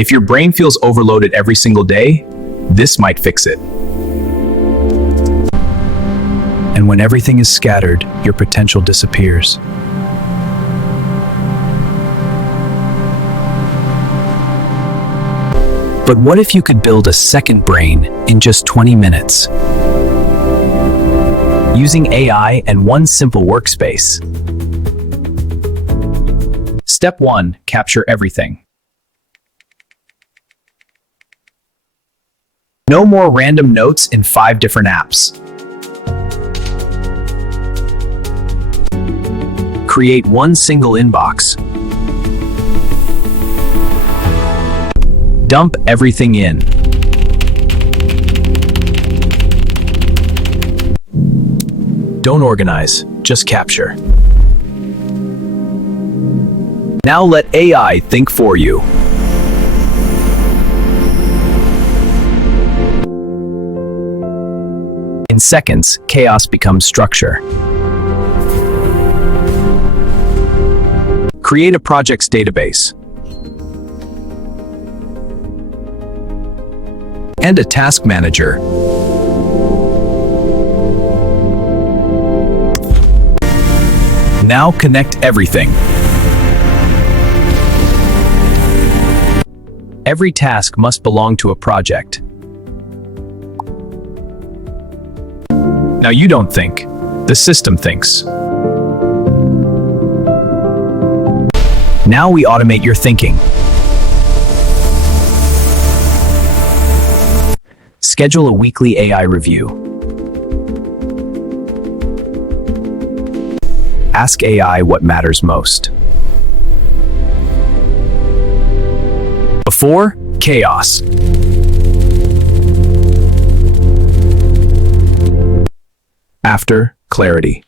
If your brain feels overloaded every single day, this might fix it. And when everything is scattered, your potential disappears. But what if you could build a second brain in just 20 minutes? Using AI and one simple workspace. Step 1. Capture everything. No more random notes in 5 different apps. Create one single inbox. Dump everything in. Don't organize, just capture. Now let AI think for you. In seconds, chaos becomes structure. Create a project's database. And a task manager. Now connect everything. Every task must belong to a project. Now you don't think, the system thinks. Now we automate your thinking. Schedule a weekly AI review. Ask AI what matters most. Before, chaos. After, clarity.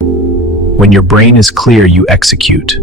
When your brain is clear, you execute.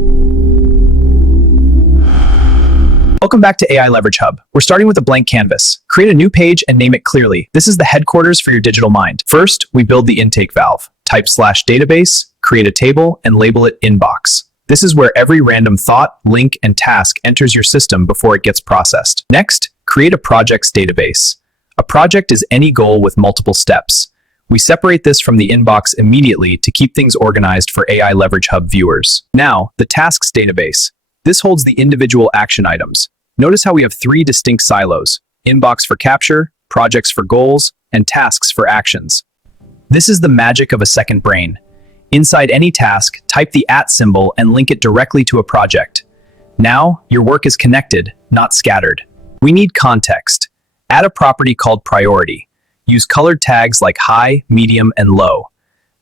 Welcome back to AI Leverage Hub. We're starting with a blank canvas. Create a new page and name it clearly. This is the headquarters for your digital mind. First, we build the intake valve. Type /database, create a table, and label it inbox. This is where every random thought, link, and task enters your system before it gets processed. Next, create a project's database. A project is any goal with multiple steps. We separate this from the inbox immediately to keep things organized for AI Leverage Hub viewers. Now, the tasks database. This holds the individual action items. Notice how we have 3 distinct silos: inbox for capture, projects for goals, and tasks for actions. This is the magic of a second brain. Inside any task, type the @ symbol and link it directly to a project. Now, your work is connected, not scattered. We need context. Add a property called priority. Use colored tags like high, medium, and low.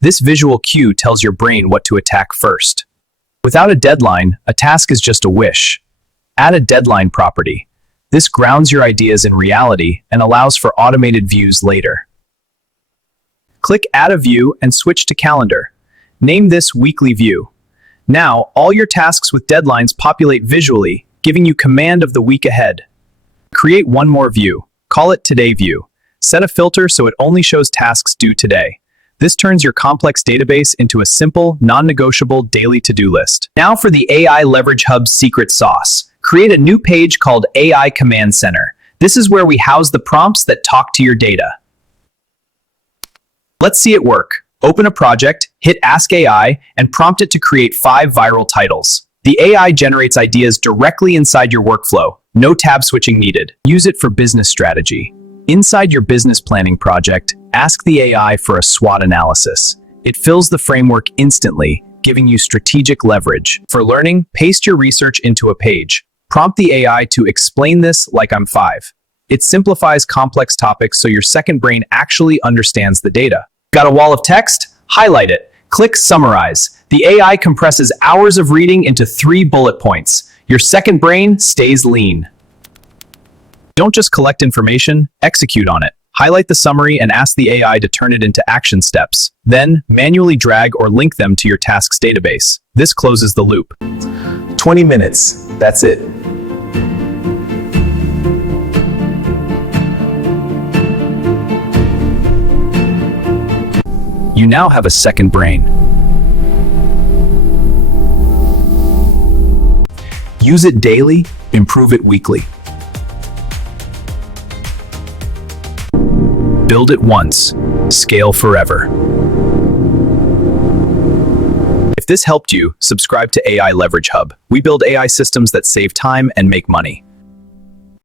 This visual cue tells your brain what to attack first. Without a deadline, a task is just a wish. Add a deadline property. This grounds your ideas in reality and allows for automated views later. Click Add a View and switch to Calendar. Name this Weekly View. Now, all your tasks with deadlines populate visually, giving you command of the week ahead. Create one more view. Call it Today View. Set a filter so it only shows tasks due today. This turns your complex database into a simple, non-negotiable daily to-do list. Now for the AI Leverage Hub's secret sauce. Create a new page called AI Command Center. This is where we house the prompts that talk to your data. Let's see it work. Open a project, hit Ask AI, and prompt it to create 5 viral titles. The AI generates ideas directly inside your workflow. No tab switching needed. Use it for business strategy. Inside your business planning project, ask the AI for a SWOT analysis. It fills the framework instantly, giving you strategic leverage. For learning, paste your research into a page. Prompt the AI to explain this like I'm 5. It simplifies complex topics so your second brain actually understands the data. Got a wall of text? Highlight it. Click Summarize. The AI compresses hours of reading into 3 bullet points. Your second brain stays lean. Don't just collect information, execute on it. Highlight the summary and ask the AI to turn it into action steps. Then, manually drag or link them to your tasks database. This closes the loop. 20 minutes. That's it. You now have a second brain. Use it daily, improve it weekly. Build it once, scale forever. If this helped you, subscribe to AI Leverage Hub. We build AI systems that save time and make money.